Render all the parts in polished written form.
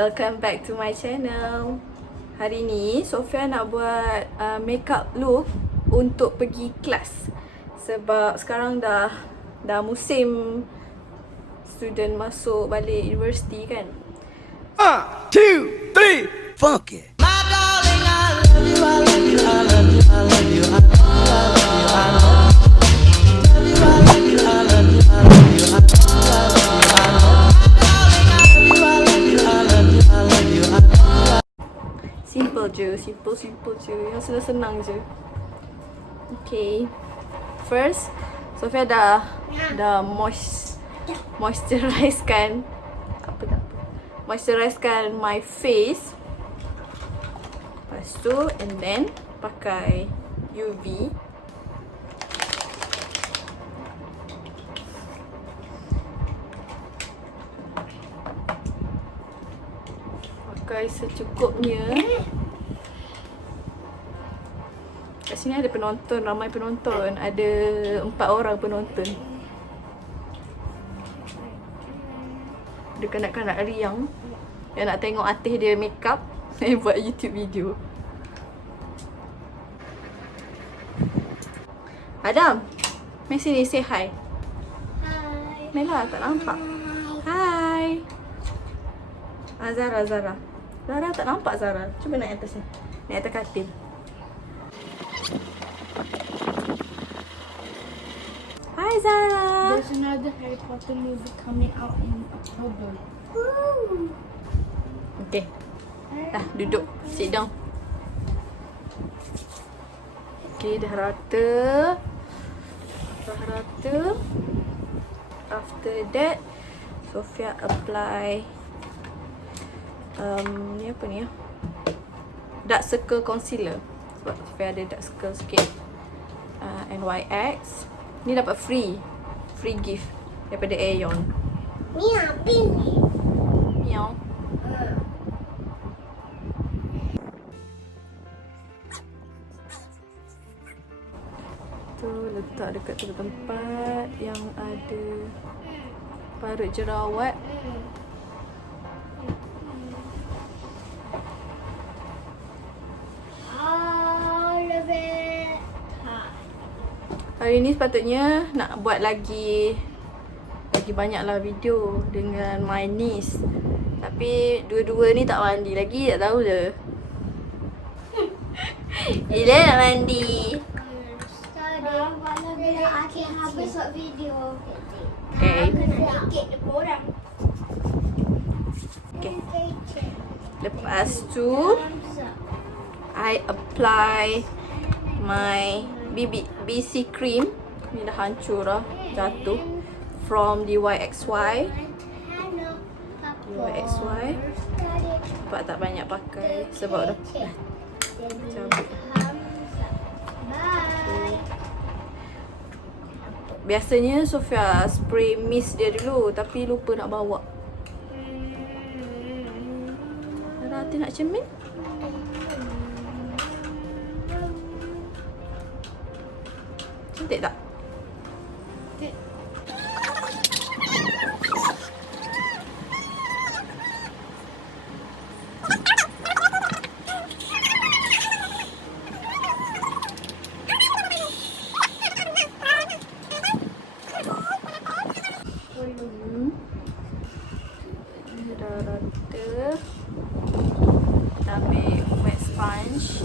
Welcome back to my channel. Hari ni Sofia nak buat makeup look untuk pergi kelas. Sebab sekarang dah musim student masuk balik universiti kan. 1, 2, 3, funk it. My darling, I love you, I love you, I love you, I love you, I love you, I love you, I love you. Simple je, yang senang-senang je. Okay, first Sofia dah moisturizekan moisturizekan my face. Lepas tu and then pakai UV. Pakai secukupnya. Kat sini ada penonton, ramai penonton. Ada 4 orang penonton. Ada kanak-kanak riang yang nak tengok artis dia make up dan buat YouTube video. Adam, mari sini say hi. Hai. Mela, tak nampak. Hai. Zara. Zara tak nampak Zara. Cuba naik atas ni. Naik atas katil. Hi Zara. There's another Harry Potter movie coming out in October. Woo! Okay. Dah duduk. Sit down. Okay, dah rata. After that, Sofia apply ni apa ni ya? Dark circle concealer. Sebab Sofia ada dark circle sikit. NYX. Ni dapat free gift daripada Aeon. Miau, pink. Miau. Tu letak dekat tempat yang ada parut jerawat. All of it. Hari ni sepatutnya nak buat lagi banyaklah video dengan my niece. Tapi dua-dua ni tak mandi lagi, tak tahu je. Bila nak mandi? Bila akhir habis buat video. Okay. Aku nak ikut depan orang. Okay. Lepas tu I apply my BC cream. Ni dah hancur dah, jatuh. From LiQWYD. Nampak tak banyak pakai sebab dah cabut. Biasanya Sofia spray mist dia dulu, tapi lupa nak bawa. Rati nak cermin? Cantik tak? Dah rata. Kita ambil wet sponge.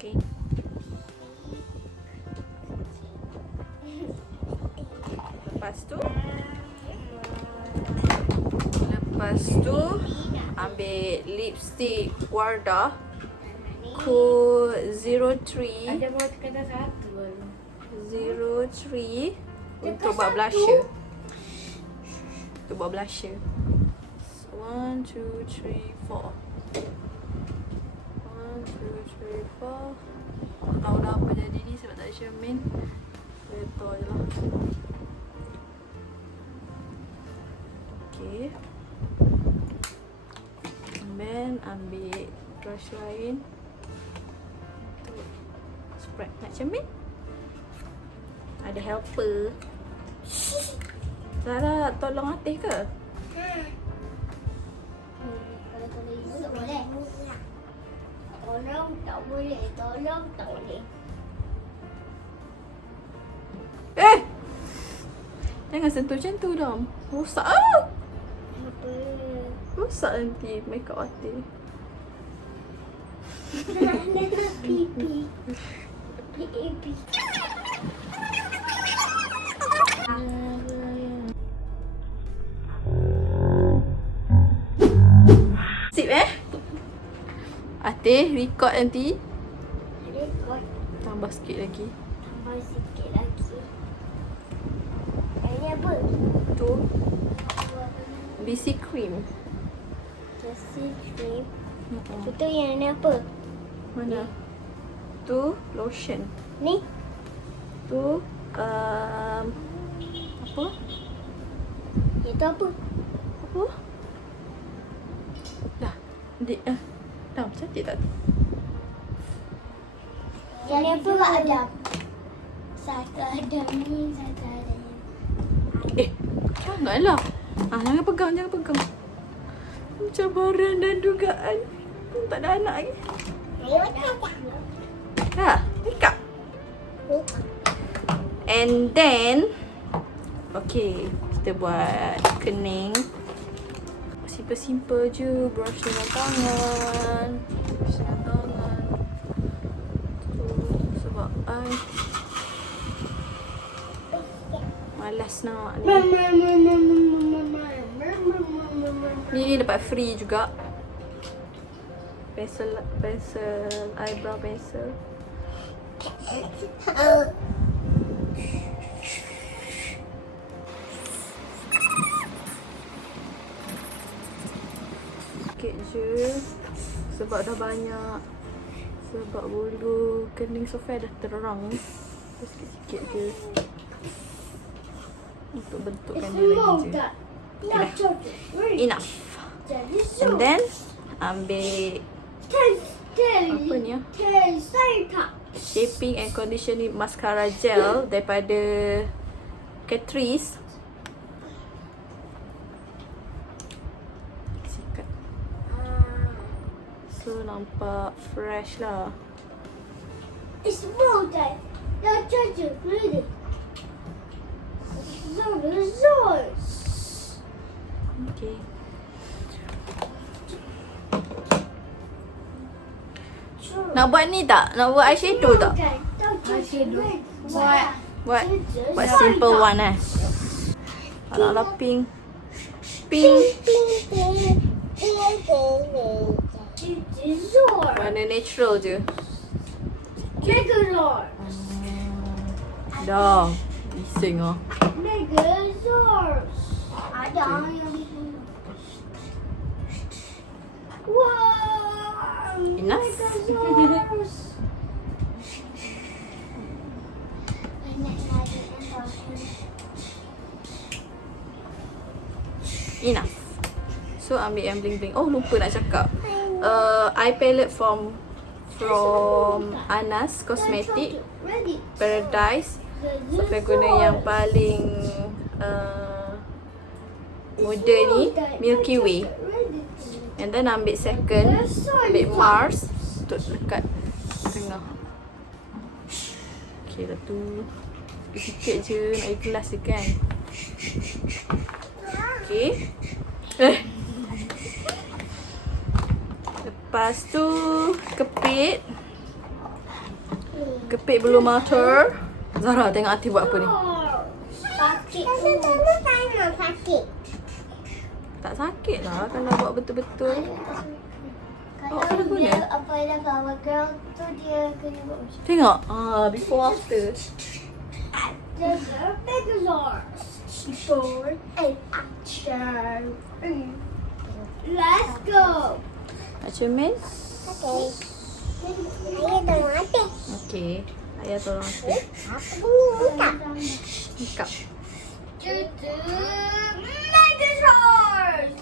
Okay. Lepas tu ambil lipstick Wardah Cool 03. Ada buat kata satu. 03 untuk buat blusher. Untuk buat blusher. 1, 2, 3, 4. 1, 2, 3, 4. Tak tahu dah apa jadi ni sebab tak ada cermin. Letak je lah. Okay. ambil brush lain untuk spread. Nak cermin? Ada helper. Zara tolong Atif ke? Tak boleh. Tolong tak boleh. Tolong tak boleh. Jangan sentuh macam tu dah. Rosak ah! Apa? Rosak nanti makeup Atif. Pipi. Pipi. Sip Atif record nanti. Rekod. Tambah sikit lagi. Tambah sikit lagi. Ini apa? Tu BC cream. Kasih cream. Itu yang ni apa? Mana? Tu lotion. Ni? Tu apa? Itu apa? Apa? Dah. Dah cantik tak tu? Yang ni apa Kak Adam? Satu Adam ni, satu Adam ni. Janganlah. Jangan pegang, jangan pegang. Cabaran dan dugaan. Tak ada anak lagi. Dah, makeup. And then okay, kita buat kening. Simple-simple je. Brush dengan tangan. Brush dengan tangan. Tu, sebab I malas nak ni. Ni dapat free juga. Pencil eyebrow pencil. Sikit je. Sebab dah banyak. Sebab bulu kening Sofia dah terang. Sikit-sikit je. Untuk bentukkan dia lagi je. Enough. And then ambil apa ni ah? Shaping and conditioning mascara gel daripada Catrice. Sikat. So nampak fresh lah. It's more than the judge really. Okay. Nak buat ni tak? Nak buat eyeshadow tak? Eyeshadow. Buat simple one Alah pink. Warna natural je. Megazord. Dah. Bising lah. Megazord. Ada yang wow. Enough. Megazords. Banyak lagi Enough. So ambil yang bling-bling. Oh lupa nak cakap. Eye palette from Anas Cosmetic Paradise. So saya guna yang paling muda ni, Milky Way. And then ambil second, ambil Mars untuk dekat tengah. Okay lah tu. Sikit je nak ikhlas je kan. Okay. Lepas tu kepit. Kepit bulu mata. Zara tengok Atif buat apa ni. sakit. Sakit. Tak sakit lah kalau buat betul-betul. Kalau kena guna. dia apa yang flower girl tu dia kena buat macam Tengok. Before after. the Megazord. Before and after. Let's go. Nak cermin? Okay. Ayah dah mati. Okay. Ayah tolong Atif. Apa buka? Makeup. Megazord.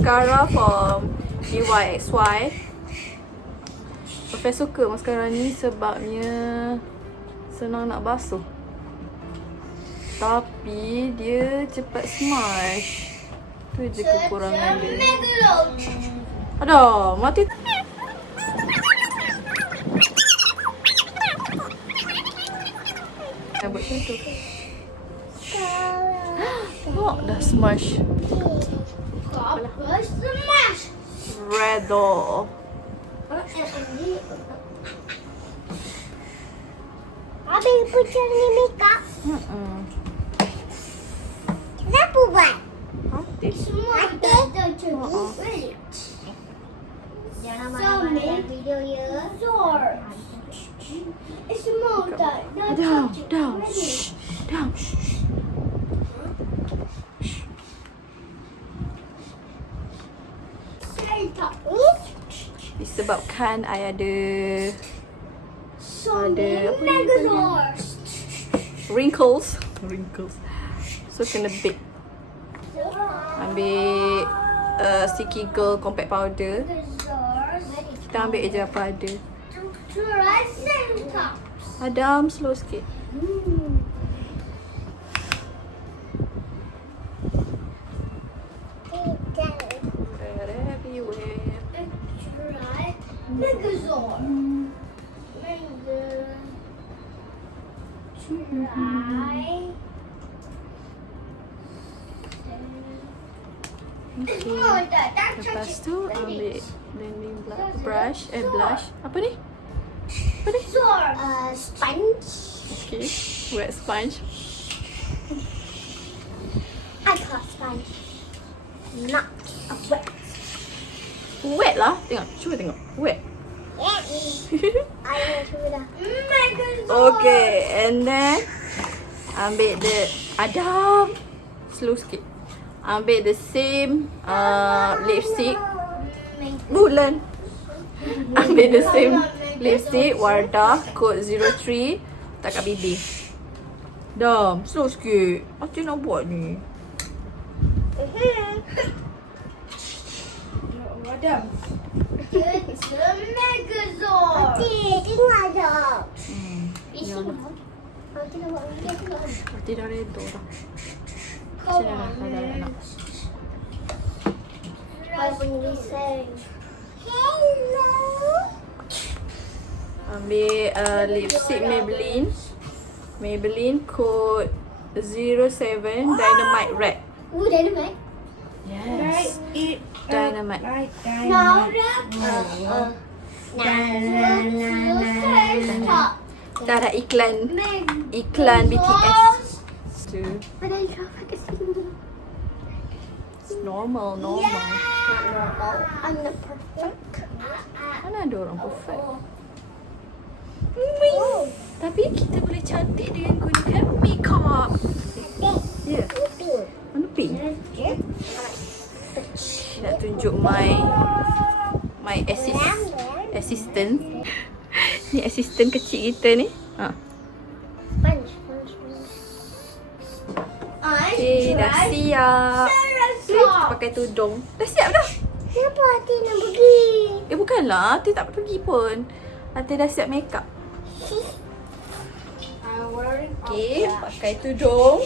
mascara from LiQWYD. Saya suka mascara ni sebabnya senang nak basuh. Tapi dia cepat smudge. Tu je kekurangan dia. Aduh, mati. Buat macam tu. Tengok dah smudge. Redor. Habis pucuk ni makeup. Kenapa buat? Hati. Semua ada curi. Jangan marah-marah video ya. Semua dah. Down. Shh. Down. Saya tak. Disebabkan I ada So Ada apa ni Megazords. wrinkles. So kena bake. Ambil sticky girl compact powder. Kita ambil je apa ada. Adam slow sikit. Everywhere. Megazord. Okay. Lepas tu ambil blending blush. Apa ni? Sponge. Okay. Wet sponge. I got sponge. Not a wet. Wet lah. Cuba tengok. Wet. I sudah. Okay. And then ambil Adam slow sikit. Ambil the same lipstick. Bulan. Ambil the same lipstick Wardah code 03. Tak kat bibir. Dam, slow sikit. Macam nak buat ni. Adam. It's a Megazord. Tengok ada. Nanti dah redor dah. Come Macam on, mana dah nak. Hello. Ambil lipstick Maybelline code 07 Dynamite Red. Ooh, dynamite. Yes. Dynamite. No, Stop. Dah ada iklan BTS. But I can't see. It's normal. I'm not perfect. Mana ada orang perfect. Tapi kita boleh cantik dengan gunakan makeup. Ya. Mana pink? Nak tunjuk my assistant. Ni assistant kecil kita ni. Okay, dah siap. Pakai tudung. Dah siap dah. Kenapa hati nak pergi? Bukanlah. Hati tak pergi pun. Hati dah siap makeup. Okay, pakai tudung.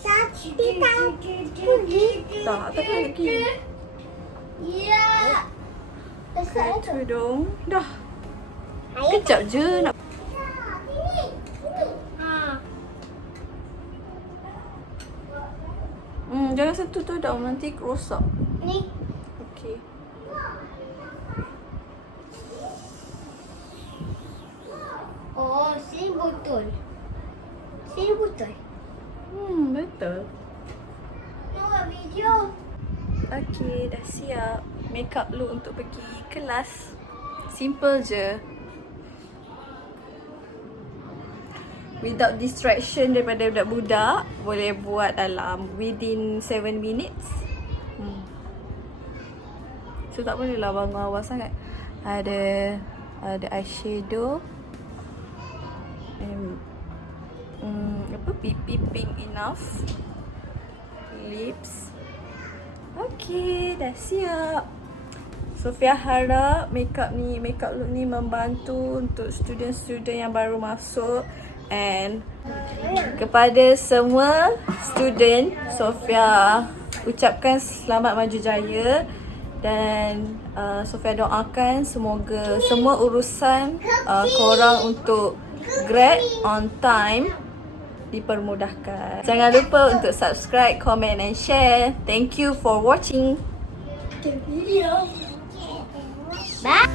Tapi tak pergi. Tak pergi. Ya. Pakai tudung. Dah. Kejap je nak. Jangan sentuh tudung. Nanti rosak. Ni. Okay. Oh, sini botol. Betul. Nampak video. Okay, dah siap. Makeup look untuk pergi kelas. Simple je. Without distraction daripada budak-budak. Boleh buat dalam within 7 minutes. So tak bolehlah bangun awal sangat. Ada eyeshadow. Pipi pink enough. lips. Okay, dah siap. Sofia harap makeup look ni membantu untuk student-student yang baru masuk. And kepada semua student, Sofia ucapkan selamat maju jaya. Dan Sofia doakan semoga semua urusan korang untuk grad on time dipermudahkan. Jangan lupa untuk subscribe, comment and share. Thank you for watching The video. Bye.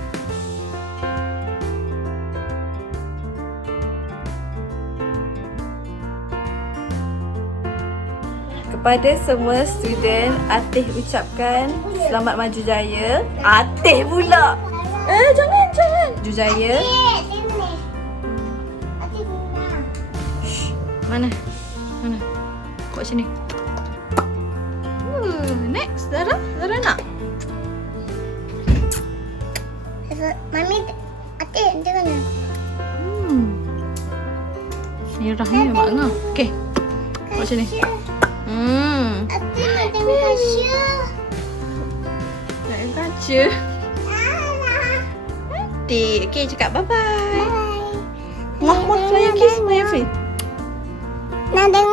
kepada semua student. Atih ucapkan selamat maju jaya. Atih pula. Jangan. Maju jaya. Mana? Buat sini. Next, Zara nak? Mami, Atik, dia mana? Merahnya mak ngah. Okey. Buat sini. Atik nak tengok kaca. Nak kaca. Atik. Okey, cakap bye-bye. Bye. Muah, sayang kiss. Sayang free. Nak tengok.